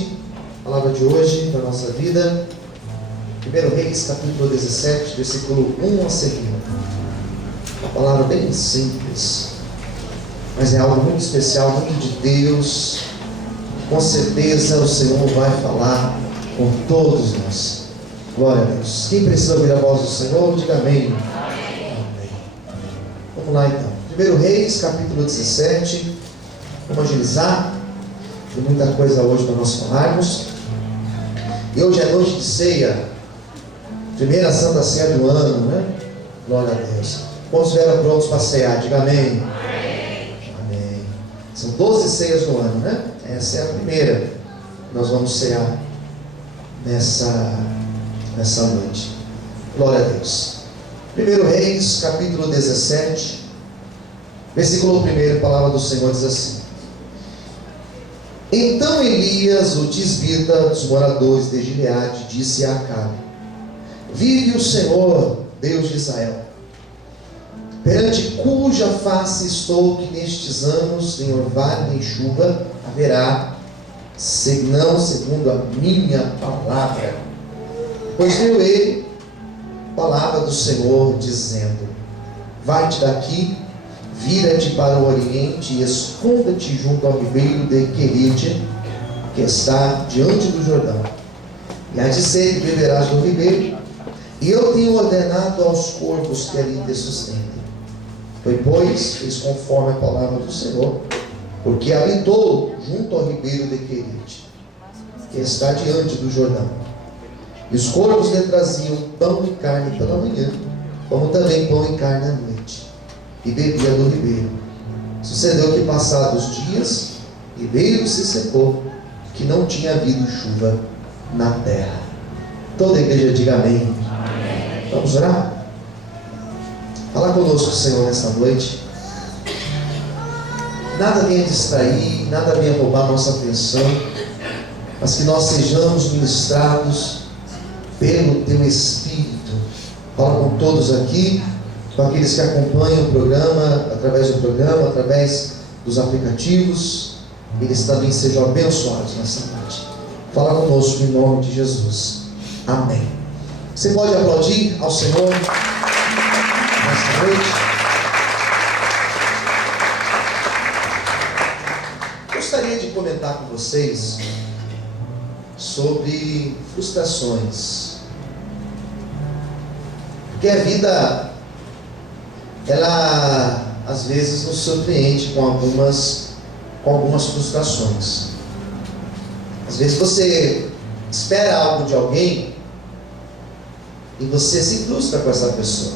A palavra de hoje da nossa vida, 1 Reis, capítulo 17, versículo 1 a seguir. Uma palavra bem simples, mas é algo muito especial, muito de Deus. Com certeza o Senhor vai falar com todos nós. Glória a Deus. Quem precisa ouvir a voz do Senhor, diga amém. Amém. Vamos lá então. 1 Reis, capítulo 17. Vamos agilizar. Tem muita coisa hoje para nós falarmos. E hoje é noite de ceia. Primeira Santa Ceia do ano, né? Glória a Deus. Quantos estiveram prontos para cear? Diga amém. Amém. São 12 ceias no ano, né? Essa é a primeira. Nós vamos cear nessa noite. Glória a Deus. 1 Reis, capítulo 17, versículo 1, a palavra do Senhor diz assim: Então Elias, o tisbita dos moradores de Gileade, disse a Acabe: Vive o Senhor, Deus de Israel, perante cuja face estou, que nestes anos nem orvalho nem chuva haverá, senão segundo a minha palavra. Pois deu ele palavra do Senhor, dizendo: Vai-te daqui, vira-te para o oriente e esconda-te junto ao ribeiro de Querite, que está diante do Jordão. E há de ser que beberás do ribeiro, e eu tenho ordenado aos corvos que ali te sustentem. Foi, pois, fez conforme a palavra do Senhor, porque habitou junto ao ribeiro de Querite, que está diante do Jordão. E os corvos lhe traziam pão e carne pela manhã, como também pão e carne à noite, e bebia do ribeiro. Sucedeu que, passados dias, o ribeiro se secou, que não tinha havido chuva na terra. Toda a igreja diga amém. Amém. Vamos orar? Fala conosco, Senhor, nessa noite. Nada venha distrair, nada venha roubar nossa atenção, mas que nós sejamos ministrados pelo Teu Espírito. Fala com todos aqui, com aqueles que acompanham o programa, através dos aplicativos. Eles também sejam abençoados nessa noite. Fala conosco em nome de Jesus. Amém. Você pode aplaudir ao Senhor nesta noite? Gostaria de comentar com vocês sobre frustrações. Porque a vida, ela às vezes nos surpreende com algumas frustrações. Às vezes você espera algo de alguém e você se frustra com essa pessoa.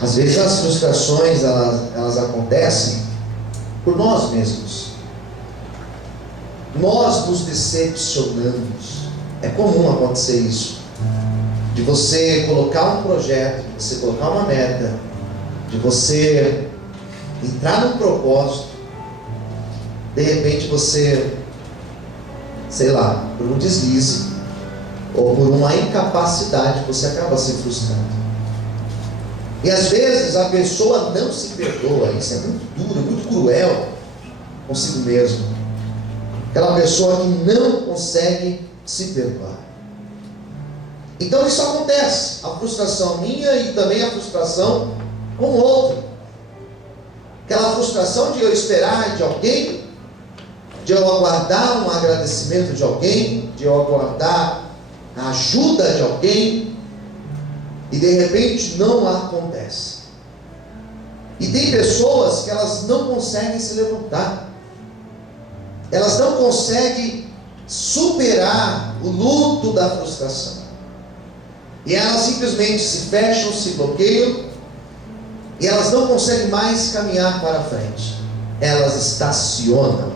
Às vezes as frustrações elas acontecem por nós mesmos. Nós nos decepcionamos. É comum acontecer isso, de você colocar um projeto, de você colocar uma meta, de você entrar num propósito, de repente você, sei lá, por um deslize ou por uma incapacidade, você acaba se frustrando. E às vezes a pessoa não se perdoa. Isso é muito duro, muito cruel consigo mesmo. Aquela pessoa que não consegue se perdoar. Então isso acontece, a frustração minha e também a frustração com o outro. Aquela frustração de eu esperar de alguém, de eu aguardar um agradecimento de alguém, de eu aguardar a ajuda de alguém, e de repente não acontece. E tem pessoas que elas não conseguem se levantar, elas não conseguem superar o luto da frustração, e elas simplesmente se fecham, se bloqueiam, e elas não conseguem mais caminhar para frente, elas estacionam.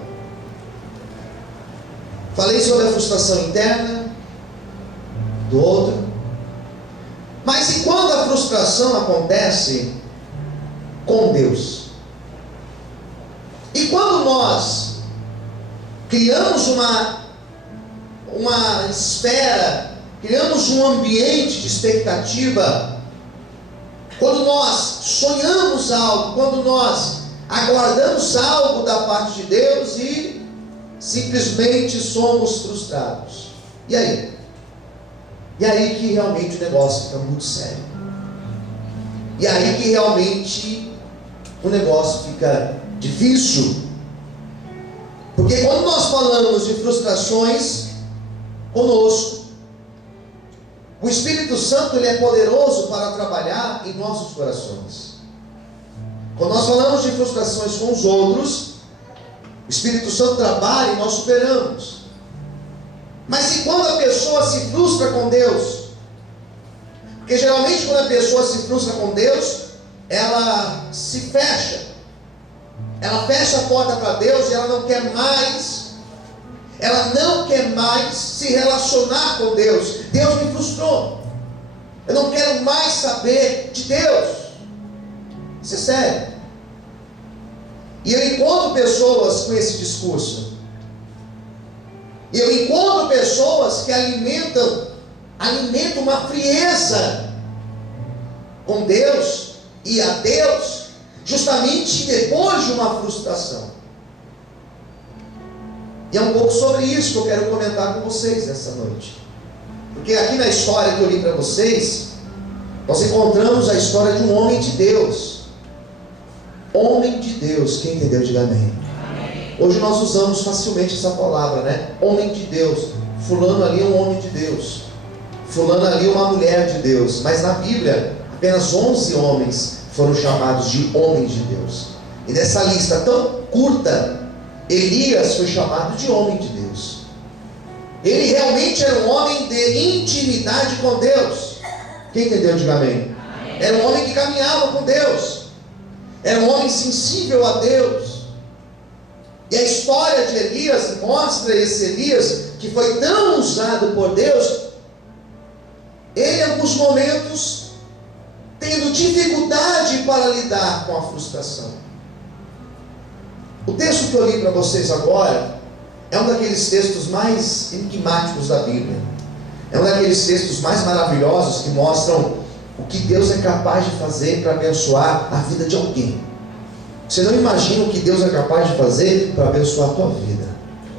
Falei sobre a frustração interna do outro, mas e quando a frustração acontece com Deus? E quando nós criamos uma esfera, criamos um ambiente de expectativa, quando nós sonhamos algo, quando nós aguardamos algo da parte de Deus e simplesmente somos frustrados. E aí? E aí que realmente o negócio fica muito sério. E aí que realmente o negócio fica difícil. Porque quando nós falamos de frustrações conosco, o Espírito Santo ele é poderoso para trabalhar em nossos corações. Quando nós falamos de frustrações com os outros, o Espírito Santo trabalha e nós superamos. Mas e quando a pessoa se frustra com Deus? Porque geralmente quando a pessoa se frustra com Deus, ela se fecha. Ela fecha a porta para Deus e ela não quer mais. Ela não quer mais se relacionar com Deus. Deus me frustrou. Eu não quero mais saber de Deus. Isso é sério. E eu encontro pessoas com esse discurso. E eu encontro pessoas que alimentam uma frieza com Deus e a Deus, justamente depois de uma frustração. E é um pouco sobre isso que eu quero comentar com vocês nessa noite. Porque aqui na história que eu li para vocês, nós encontramos a história de um homem de Deus. Homem de Deus, quem entendeu, diga amém. Hoje nós usamos facilmente essa palavra, né? Homem de Deus. Fulano ali é um homem de Deus. Fulano ali é uma mulher de Deus. Mas na Bíblia, apenas 11 homens foram chamados de homens de Deus. E nessa lista tão curta, Elias foi chamado de homem de Deus. Ele realmente era um homem de intimidade com Deus. Quem entendeu, diga amém. Era um homem que caminhava com Deus. Era um homem sensível a Deus. E a história de Elias mostra esse Elias que foi tão usado por Deus. Ele em alguns momentos tendo dificuldade para lidar com a frustração. O texto que eu li para vocês agora é um daqueles textos mais enigmáticos da Bíblia. É um daqueles textos mais maravilhosos que mostram o que Deus é capaz de fazer para abençoar a vida de alguém. Você não imagina o que Deus é capaz de fazer para abençoar a tua vida.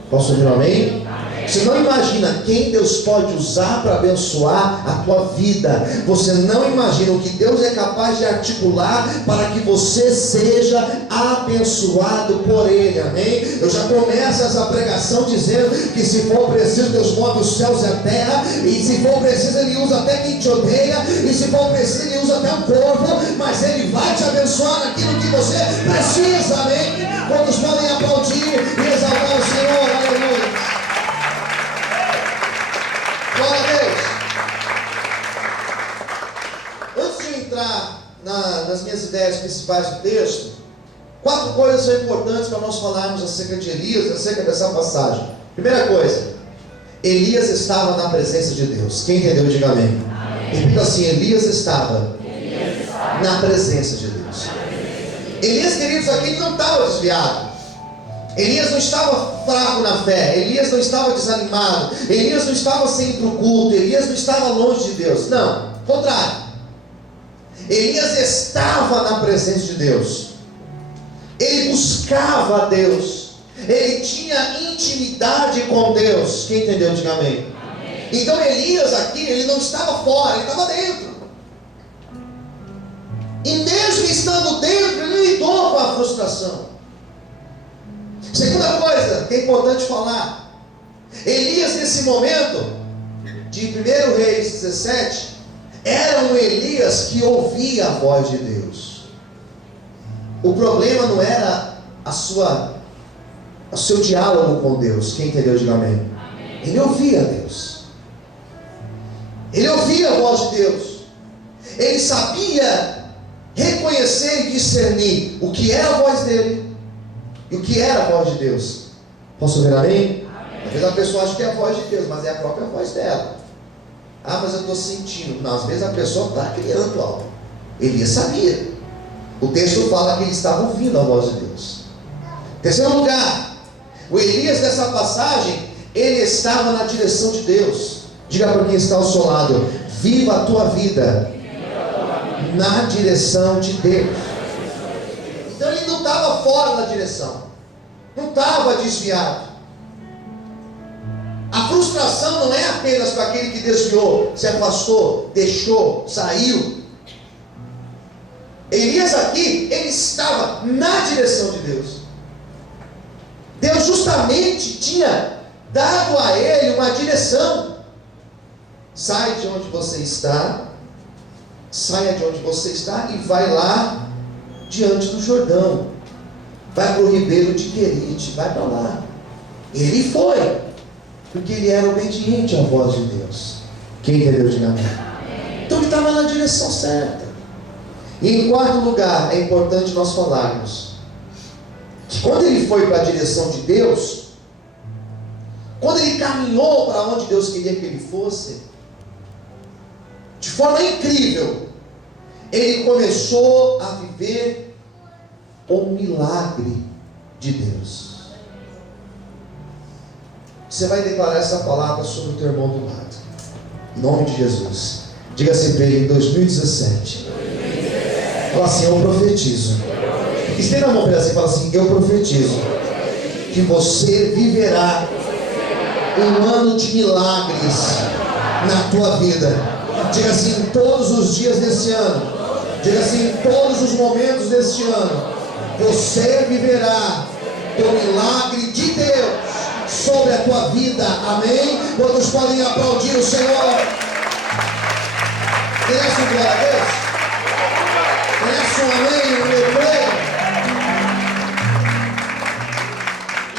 Posso ouvir um amém? Você não imagina quem Deus pode usar para abençoar a tua vida. Você não imagina o que Deus é capaz de articular para que você seja abençoado por Ele, amém? Eu já começo essa pregação dizendo que se for preciso Deus move os céus e a terra, e se for preciso Ele usa até quem te odeia, e se for preciso Ele usa até o corpo, mas Ele vai te abençoar naquilo que você precisa, amém? Quantos podem aplaudir e exaltar o Senhor, aleluia. Glória a Deus. Antes de entrar nas minhas ideias principais do texto, 4 coisas são importantes para nós falarmos acerca de Elias, acerca dessa passagem. Primeira coisa, Elias estava na presença de Deus. Quem entendeu, diga amém. Repita assim: Elias estava na presença de Deus. Elias, queridos, aqui não estava desviado. Elias não estava fraco na fé, Elias não estava desanimado, Elias não estava sem ir para o culto, Elias não estava longe de Deus. Não, ao contrário. Elias estava na presença de Deus. Ele buscava a Deus. Ele tinha intimidade com Deus. Quem entendeu, diga amém. Então Elias aqui, ele não estava fora, ele estava dentro. E mesmo estando dentro, ele lidou com a frustração. Segunda coisa que é importante falar, Elias nesse momento de 1 Reis 17 era um Elias que ouvia a voz de Deus. O problema não era o seu diálogo com Deus. Quem entendeu, diga amém. Ele ouvia Deus. Ele ouvia a voz de Deus. Ele sabia reconhecer e discernir o que era a voz dele e o que era a voz de Deus. Posso ver amém? Às vezes a pessoa acha que é a voz de Deus, mas é a própria voz dela. Ah, mas eu estou sentindo. Não, às vezes a pessoa está criando algo. Elias sabia. O texto fala que ele estava ouvindo a voz de Deus. Terceiro lugar, o Elias dessa passagem, ele estava na direção de Deus. Diga para quem está ao seu lado: viva a tua vida na direção de Deus. Então ele não estava fora da direção, não estava desviado. frustração não é apenas para aquele que desviou, se afastou, deixou, saiu. Elias aqui, ele estava na direção de Deus. Deus justamente tinha dado a ele uma direção. Sai de onde você está, saia de onde você está e vai lá diante do Jordão. Vai para o ribeiro de Querite, vai para lá. Ele foi, porque ele era obediente à voz de Deus. Quem entendeu, diga amém. Então ele estava na direção certa. E em quarto lugar, é importante nós falarmos que quando ele foi para a direção de Deus, quando ele caminhou para onde Deus queria que ele fosse, de forma incrível, ele começou a viver o milagre de Deus. Você vai declarar essa palavra sobre o teu irmão do lado, em nome de Jesus. Diga assim para ele: em 2017. Fala assim: eu profetizo. Estenda a mão para ele assim, fala assim: eu profetizo que você viverá um ano de milagres na tua vida. Diga assim: todos os dias desse ano. Diga assim: todos os momentos deste ano, você viverá o milagre de Deus sobre a tua vida. Amém? Quantos podem aplaudir o Senhor? Merece um glória a Deus? Merece um amém, meu Deus?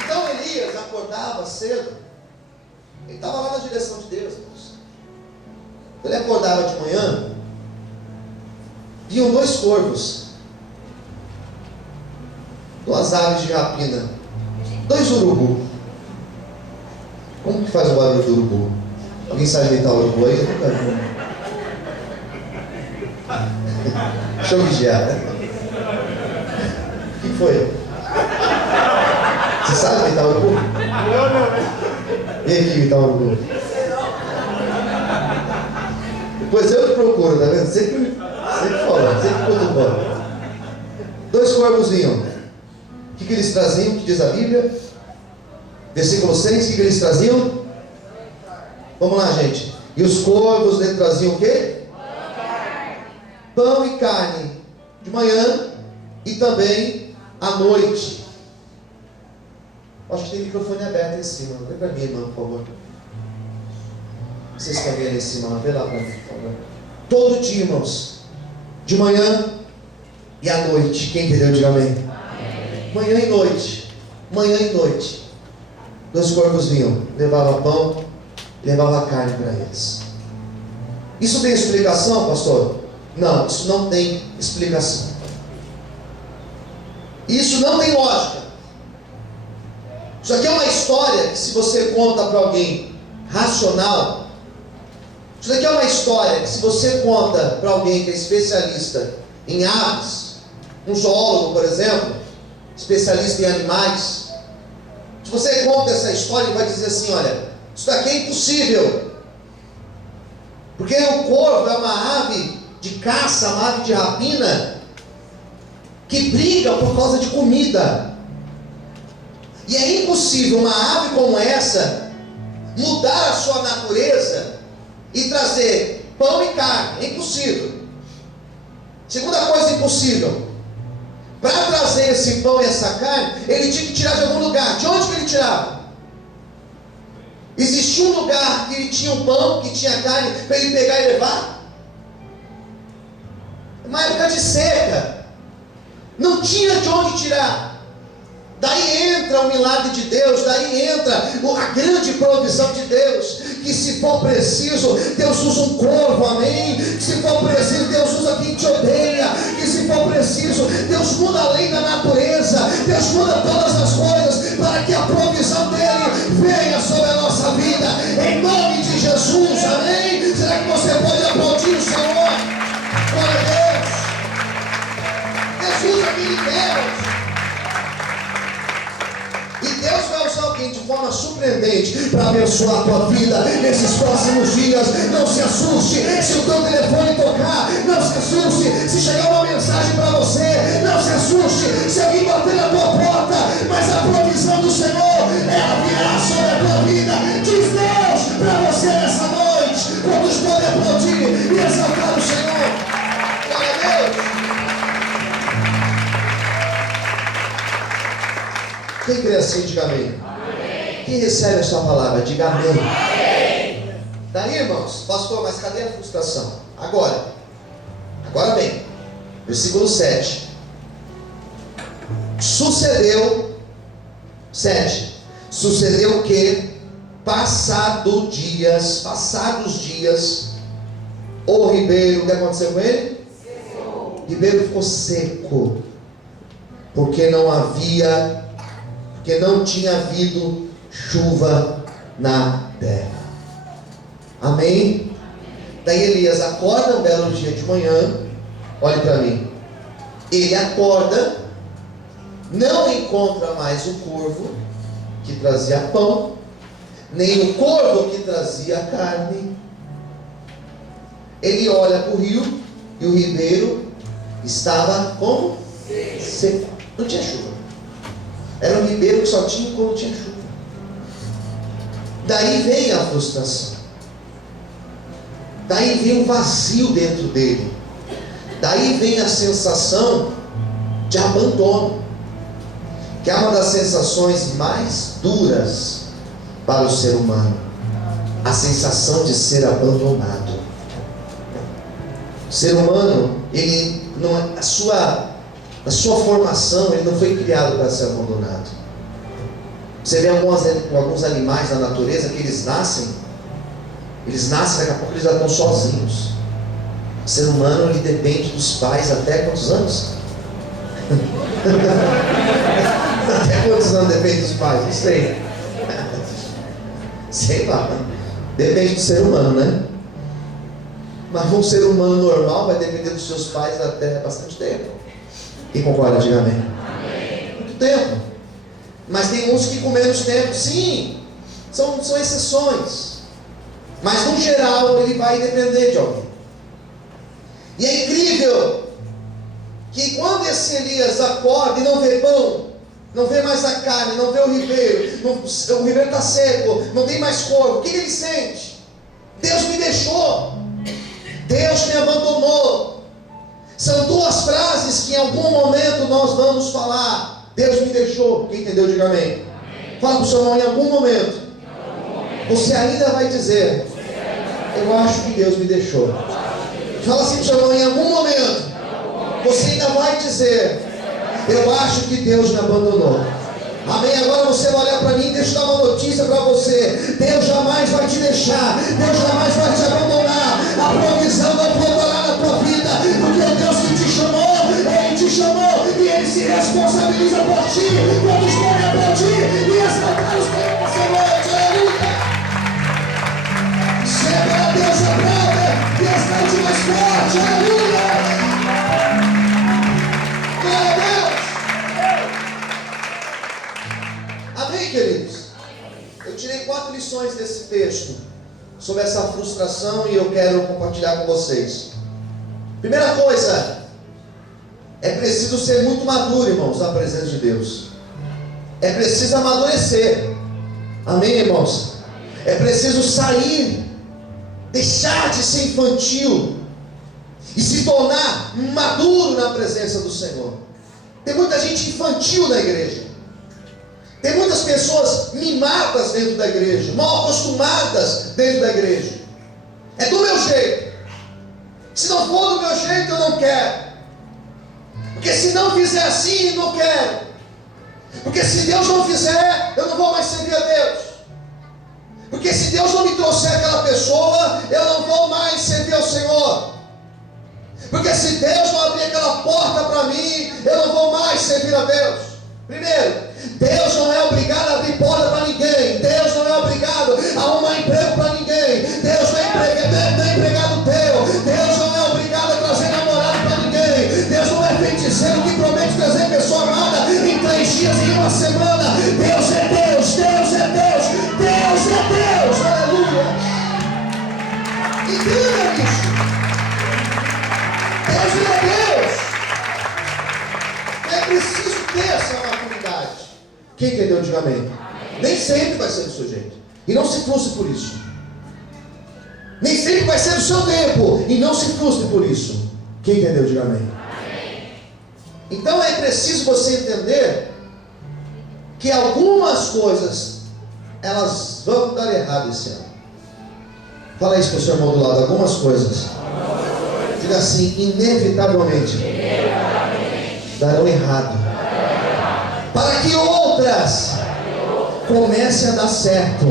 Então Elias acordava cedo. Ele estava lá na direção de Deus, irmãos. Ele acordava de manhã, vinham 2 corvos, 2 aves de rapina, 2 urubu. Como que faz o barulho do urubu? Alguém sabe imitar o urubu aí? Eu nunca vi. Deixa eu vigiar, né? O que foi? Você sabe imitar o urubu? Vem aqui imitar o urubu. Depois eu procuro, tá vendo? Sempre fala, sempre cutucando. 2 corvos vinham. O que eles traziam? O que diz a Bíblia? Versículo 6, o que eles traziam? Vamos lá, gente. E os corvos eles traziam o quê? Pão e carne de manhã e também à noite. Acho que tem microfone aberto em cima. Vem para mim, irmão, por favor. Vocês estão vendo em cima, vê lá para mim, por favor. Todo dia, irmãos, de manhã e à noite. Quem entendeu, diga amém. Manhã e noite. Manhã e noite. 2 corvos vinham, levava pão, levava carne para eles. Isso tem explicação, pastor? Não, isso não tem explicação. Isso não tem lógica. Isso aqui é uma história que, se você conta para alguém racional, isso aqui é uma história que, se você conta para alguém que é especialista em aves, um zoólogo, por exemplo, especialista em animais, se você conta essa história, ele vai dizer assim: olha, isso daqui é impossível, porque o corvo é uma ave de caça, uma ave de rapina, que briga por causa de comida, e é impossível uma ave como essa mudar a sua natureza e trazer pão e carne. É impossível. Segunda coisa impossível: para trazer esse pão e essa carne, ele tinha que tirar de algum lugar. De onde que ele tirava? Existia um lugar que ele tinha o pão, que tinha carne, para ele pegar e levar? Uma época de seca, não tinha de onde tirar. Daí entra o milagre de Deus, daí entra a grande provisão de Deus, que, se for preciso, Deus usa um corvo, amém? Que, se for preciso, Deus usa quem te odeia, que, se for preciso, Deus muda a lei da natureza, Deus muda todas as coisas, para que a provisão dele venha sobre a nossa vida, em nome de Jesus, amém? Será que você pode aplaudir o Senhor? Glória a Deus. Deus usa quem ele quer. E Deus vai usar alguém de forma surpreendente para abençoar a tua vida nesses próximos dias. Não se assuste se o teu telefone tocar. Não se assuste se chegar uma mensagem para você. Não se assuste se alguém bater na tua porta. Mas a provisão do Senhor, ela virá sobre a tua vida. Diz Deus, crê assim, diga amém. Amém. Quem recebe a sua palavra, diga amém. Amém. Daí, irmãos, pastor, mas cadê a frustração? Agora bem, versículo 7. Sucedeu que passados dias, o ribeiro, o que aconteceu com ele? Secou. O ribeiro ficou seco, porque não tinha havido chuva na terra. Amém? Daí Elias acorda um belo dia de manhã, olhe para mim, ele acorda, não encontra mais o corvo que trazia pão, nem o corvo que trazia carne. Ele olha para o rio e o ribeiro estava como? Seco. Não tinha chuva. Era um ribeiro que só tinha quando tinha chuva. Daí vem a frustração. Daí vem um vazio dentro dele. Daí vem a sensação de abandono, que é uma das sensações mais duras para o ser humano. A sensação de ser abandonado. O ser humano, ele não, a sua formação, ele não foi criado para ser abandonado. Você vê alguns animais na natureza que eles nascem, daqui a pouco eles já estão sozinhos. O ser humano, ele depende dos pais até quantos anos? Até quantos anos depende dos pais? Não sei. Sei lá. Depende do ser humano, né? Mas um ser humano normal vai depender dos seus pais até bastante tempo. Quem concorda, diga amém. Muito tempo. Mas tem uns que com menos tempo, sim, são exceções. Mas no geral ele vai depender de alguém. E é incrível que quando esse Elias acorda e não vê pão, não vê mais a carne, não vê o ribeiro, o ribeiro está seco, não tem mais corvo, o que ele sente? Deus me deixou, Deus me abandonou. São duas frases que em algum momento nós vamos falar. Deus me deixou. Quem entendeu, diga amém. Fala para o seu irmão, em algum momento você ainda vai dizer: eu acho que Deus me deixou. Fala assim para o seu irmão, em algum momento você ainda vai dizer: eu acho que Deus me abandonou. Amém? Agora você vai olhar para mim e deixa eu dar uma notícia para você: Deus jamais vai te deixar, Deus jamais vai te abandonar. A provisão vai voltar na tua vida, porque o Deus que te chamou, Ele te chamou e Ele se responsabiliza por ti, quando escolher por ti e exaltar os teus pensamentes. Aleluia! Chega a Deus a prova, Deus vai te mais forte. Aleluia! Glória a Deus! Amém, queridos? Eu tirei 4 lições desse texto sobre essa frustração e eu quero compartilhar com vocês. Primeira coisa, é preciso ser muito maduro, irmãos, na presença de Deus. É preciso amadurecer. Amém, irmãos? É preciso sair, deixar de ser infantil e se tornar maduro na presença do Senhor. Tem muita gente infantil na igreja. Tem muitas pessoas mimadas dentro da igreja, mal acostumadas dentro da igreja. É do meu jeito. Se não for do meu jeito, eu não quero. Porque se não fizer assim, não quero. Porque se Deus não fizer, eu não vou mais servir a Deus. Porque se Deus não me trouxer aquela pessoa, eu não vou mais servir ao Senhor. Porque se Deus não abrir aquela porta para mim, eu não vou mais servir a Deus. Primeiro, Deus não é obrigado a abrir porta para ninguém. Deus não é obrigado a arrumar emprego para ninguém. Deus não é empregado teu. Deus não é obrigado a trazer namorado para ninguém. Deus não é feiticeiro que promete trazer pessoa amada em 3 dias, em 1 semana. Deus é Deus, Deus é Deus, Deus é Deus. Aleluia. Entenda isso. Deus é Deus. É preciso ter essa maturidade. Quem entendeu, diga amém. Nem sempre vai ser do seu jeito. E não se frustre por isso. Nem sempre vai ser do seu tempo. E não se frustre por isso. Quem entendeu, diga amém. Então é preciso você entender que algumas coisas elas vão dar errado esse ano. Fala isso para o seu irmão do lado. Algumas coisas, diga assim, inevitavelmente darão errado, para que outras comecem a dar certo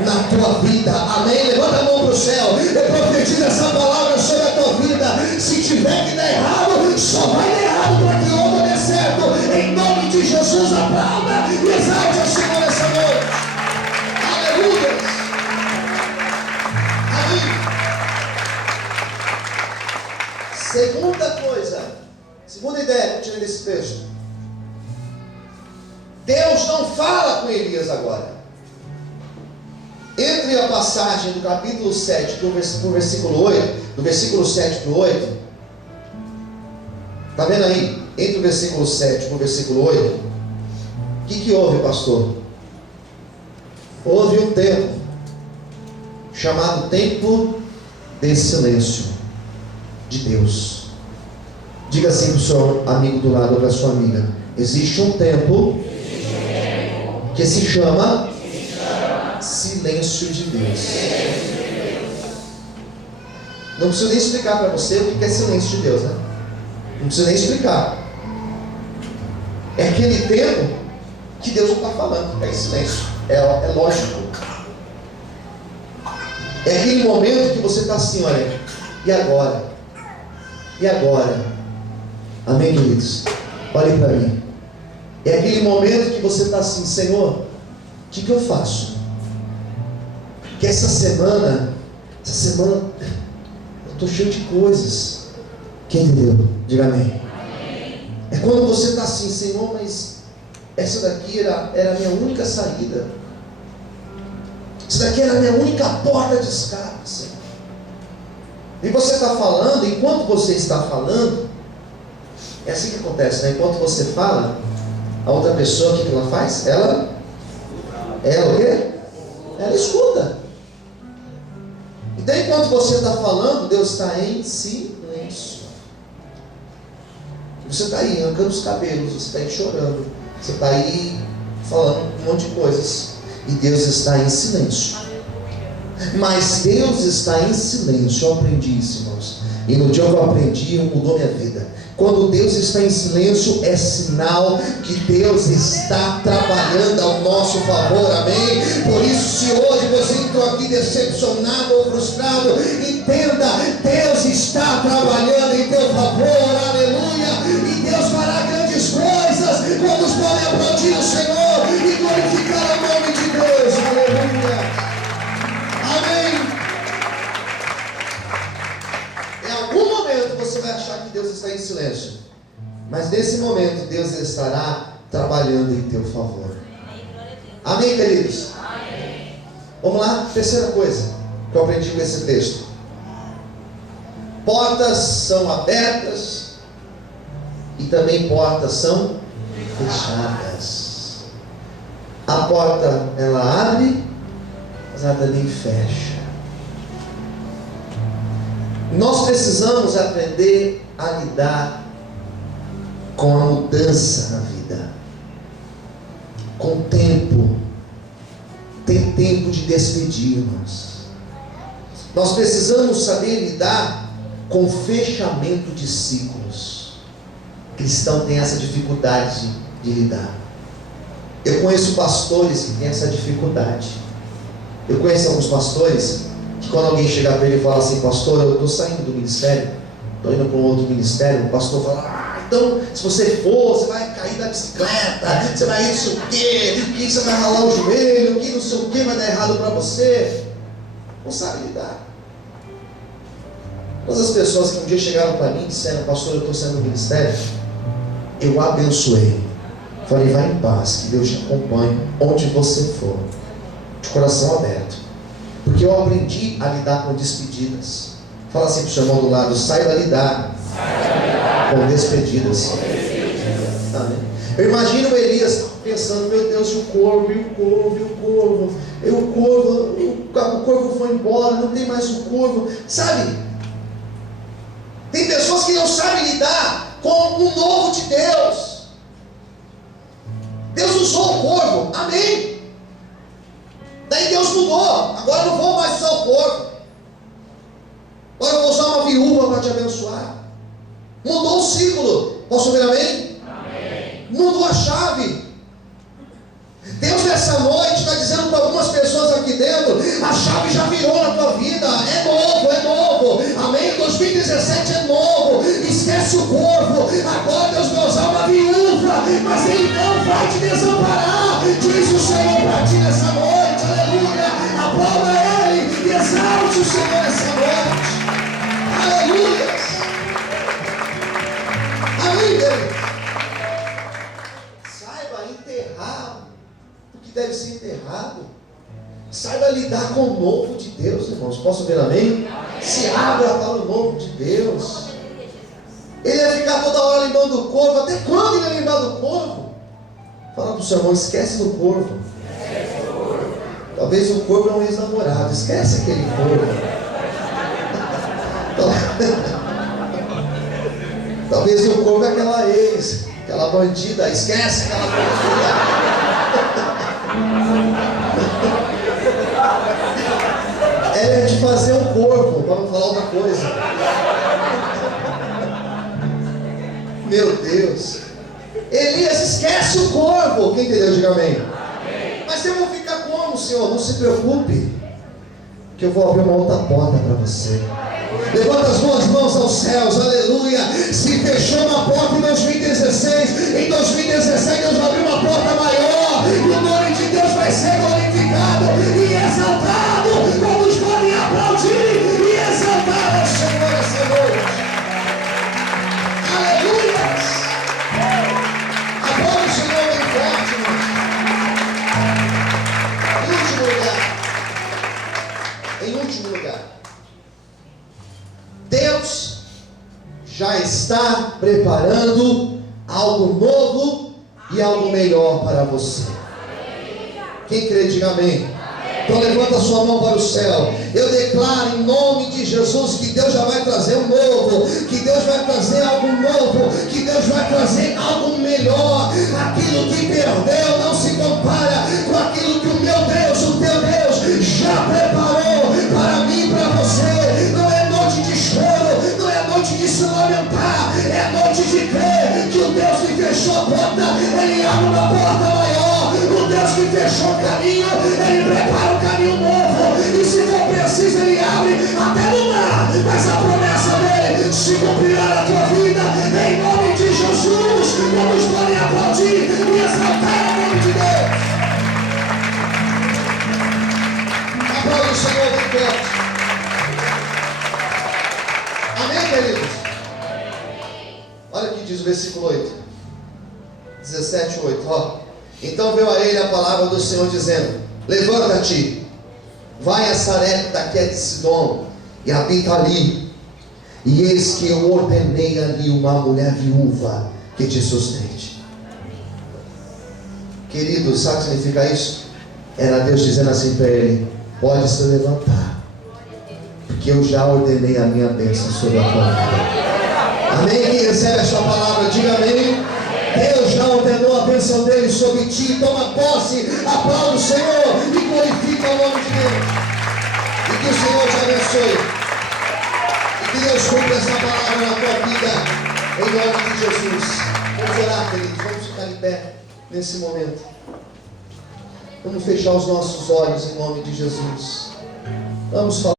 na tua vida. Amém? Levanta a mão para o céu. Eu profetizo essa palavra sobre a tua vida. Se tiver que dar errado, só vai dar errado para que outra dê certo. Em nome de Jesus, aplauda e exalte o Senhor essa noite. Aleluia. Amém. Segunda coisa, segunda ideia que eu tirei desse texto. Deus não fala com Elias agora. Entre a passagem do capítulo 7 para o versículo 8, do versículo 7 para o 8, está vendo aí? Entre o versículo 7 para o versículo 8, o que houve, pastor? Houve um tempo chamado tempo de silêncio de Deus. Diga assim para o seu amigo do lado ou para a sua amiga: existe um tempo que se chama silêncio de Deus. Não preciso nem explicar para você o que é silêncio de Deus, né? Não preciso nem explicar. É aquele tempo que Deus não está falando, é silêncio, é lógico. É aquele momento que você está assim, olha, e agora? E agora? Amém, queridos? Olhem para mim. É aquele momento que você está assim, Senhor, o que eu faço? Que essa semana eu estou cheio de coisas. Quem entendeu? Diga amém. É quando você está assim, Senhor, mas essa daqui era a minha única saída. Isso daqui era a minha única porta de escape, Senhor. E você está falando, enquanto você está falando, é assim que acontece, né? Enquanto você fala, a outra pessoa, o que ela faz? Ela o quê? Ela escuta. Então, enquanto você está falando, Deus está em silêncio. Você está aí arrancando os cabelos, você está aí chorando, você está aí falando um monte de coisas, e Deus está em silêncio. Mas Deus está em silêncio. Eu aprendi isso, irmãos, e no dia que eu aprendi, mudou minha vida. Quando Deus está em silêncio, é sinal que Deus está trabalhando ao nosso favor, amém? Por isso, se hoje você entrou aqui decepcionado ou frustrado, entenda, Deus está trabalhando em teu favor, aleluia, e Deus fará grandes coisas quando os podem aplaudir o Senhor e glorificar o nome de Deus, aleluia, amém? Você vai achar que Deus está em silêncio, mas nesse momento Deus estará trabalhando em teu favor. Amém, queridos? Amém. Vamos lá, terceira coisa que eu aprendi com esse texto: portas são abertas e também portas são fechadas. A porta ela abre, mas ela também fecha. Nós precisamos aprender a lidar com a mudança na vida, com o tempo. Tem tempo de despedir-nos. Nós precisamos saber lidar com o fechamento de ciclos. O cristão tem essa dificuldade de lidar. Eu conheço pastores que têm essa dificuldade. Eu conheço alguns pastores que quando alguém chegar para ele e falar assim: pastor, eu estou saindo do ministério, estou indo para um outro ministério, o pastor fala: então se você for, você vai cair da bicicleta, você vai não sei o que você vai ralar o joelho, que não sei o que vai dar errado para você. Não sabe lidar. Todas as pessoas que um dia chegaram para mim e disseram: pastor, eu estou saindo do ministério, eu abençoei, falei: vai em paz, que Deus te acompanhe onde você for, de coração aberto. Porque eu aprendi a lidar com despedidas. Fala assim para o seu irmão do lado: saiba lidar com despedidas. Amém. Eu imagino o Elias pensando: meu Deus, e o corvo, e o corvo, e o corvo, e o corvo foi embora, não tem mais o corvo. Sabe? Tem pessoas que não sabem lidar com o novo de Deus. Deus usou o corvo. Amém. Daí Deus mudou. Agora eu não vou mais usar o corvo. Agora eu vou usar uma viúva para te abençoar. Mudou o ciclo. Posso ouvir amém? Amém. Mudou a chave. Deus nessa noite está dizendo para algumas pessoas aqui dentro: a chave já virou na tua vida. É novo, é novo. Amém? 2017 é novo. Esquece o corvo. Agora Deus vai usar uma viúva, mas Ele não vai te desamparar. Diz o Senhor para ti nessa noite. Aleluia. Aplauda Ele e exalte o Senhor nessa noite. Aleluia. Amém, Deus. Saiba enterrar o que deve ser enterrado. Saiba lidar com o novo de Deus, irmãos. Posso ver amém? Se abra para o novo de Deus. Ele ia ficar toda hora lembrando do corvo. Até quando ele ia lembrar do corvo? Fala para o seu irmão: esquece do corvo. Talvez o corvo é um ex-namorado. Esquece aquele corvo. Talvez o corvo é aquela ex, aquela bandida. Esquece aquela bandida. Ela é de fazer um corvo, para não falar outra coisa. Meu Deus. Elias, esquece o corvo. Quem entendeu? Diga amém. Mas eu vou ficar como, Senhor? Não se preocupe, que eu vou abrir uma outra porta para você. Levanta as duas mãos aos céus, aleluia. Se fechou uma porta em 2016, em 2017 Deus vai abrir uma porta maior, e o nome de Deus vai ser glorificado e exaltado. Todos podem aplaudir e exaltar ao Senhor essa noite. Aleluia. Aplaude o Senhor bem forte, irmãos. Em último lugar, Deus já está preparando algo novo e algo melhor para você. Quem crê, diga amém. Então levanta a sua mão para o céu. Eu declaro em nome de Jesus que Deus já vai trazer um novo, que Deus vai trazer algo novo, que Deus vai trazer algo melhor. Aquilo que perdeu não se compara com aquilo que o meu Deus, o teu Deus, já preparou para mim e para você. Não é noite de choro, não é noite de se lamentar, é noite de crer que o Deus que fechou a porta, Ele abre uma porta maior. O Deus que fechou o caminho, Ele prepara um caminho novo. E se for preciso, Ele abre até no mar. Mas a promessa dele se cumprirá na tua vida, em nome de Jesus. Todos podem aplaudir e exaltar o nome de Deus. Aplaude o Senhor de Deus. Amém, queridos? Olha o que diz o versículo 8. 17, 8, ó. Então veio a ele a palavra do Senhor dizendo: levanta-te, vai a Sarepta, que é de Sidom, e habita ali. E eis que eu ordenei ali uma mulher viúva que te sustente. Querido, sabe o que significa isso? Era Deus dizendo assim para ele: pode se levantar, porque eu já ordenei a minha bênção sobre a tua vida. Amém? Quem recebe esta palavra, diga amém. Deus já ordenou a bênção dele sobre ti. Toma posse, aplaude o Senhor e glorifica o nome de Deus. E que o Senhor te abençoe. E que Deus cumpra essa palavra na tua vida, em nome de Jesus. Vamos orar, queridos. Vamos ficar em pé nesse momento. Vamos fechar os nossos olhos em nome de Jesus. Vamos falar.